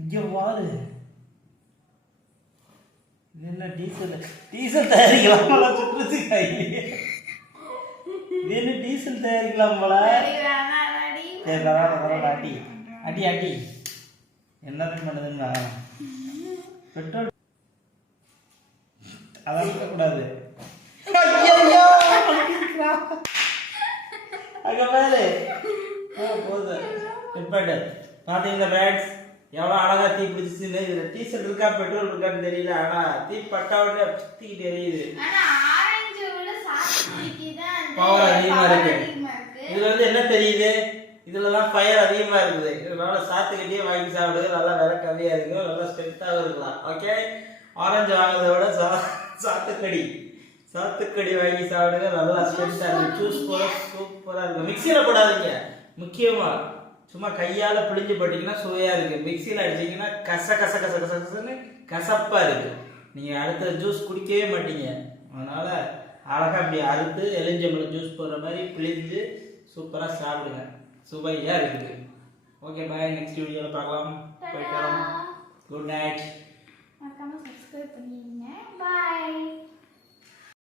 இங்கே வாரு. இது என்ன டீசல் தயாரிக்கலாம் சுற்றுச்சு கை. இது என்ன டீசல் தயாரிக்கலாம் போல. சரி பரவாயில்ல அடி அடி அடி. என்னதான் பண்ணுதுங்க பெட்ரோல் அதான் இருக்கக்கூடாது. அங்கே பாரு போகுது. நிப்பாட்டு. பார்த்தீங்களா பேட்ஸ் எவ்வளோ அழகா தீ பிடிச்சிச்சுன்னு. இதில் டீசல் இருக்கா பெட்ரோல் இருக்கான்னு தெரியல. ஆனால் தீ பட்டா உடனே தீக்கு தெரியுது. பவர் அதிகமாக இருக்கு. இதுல வந்து என்ன தெரியுது, இதுலதான் ஃபயர் அதிகமா இருக்குது. இதனால சாத்துக்கட்டியே வாங்கி சாப்பிடுறது நல்லா விலை கம்மியா இருக்கும், நல்லா ஸ்ட்ரென்த்தாகவும் இருக்கலாம். ஓகே, ஆரஞ்சு வாங்குறத விட சாத்துக்கடி வாங்கி சாப்பிடுங்க, நல்லா ஸ்ட்ரென்த்தா இருக்கும். ஜூஸ் போல சூப்பரா இருக்கும். மிக்சியில போடாதீங்க, முக்கியமா சும்மா கையால பிழிஞ்சு போட்டீங்கன்னா சுவையா இருக்கு. மிக்சியில அடிச்சீங்கன்னா கச கச கச கசன்னு கசப்பா இருக்கு. நீங்க அடுத்த ஜூஸ் குடிக்கவே மாட்டீங்க. அதனால அழகா அப்படி அறுத்து எலிஞ்சம்பழம் ஜூஸ் போடுற மாதிரி பிழிஞ்சு சூப்பரா சாப்பிடுங்க, சுவையா இருக்குது. ஓகே பாய், நெக்ஸ்ட் வீடியோவில் பார்க்கலாம். போயிட்டு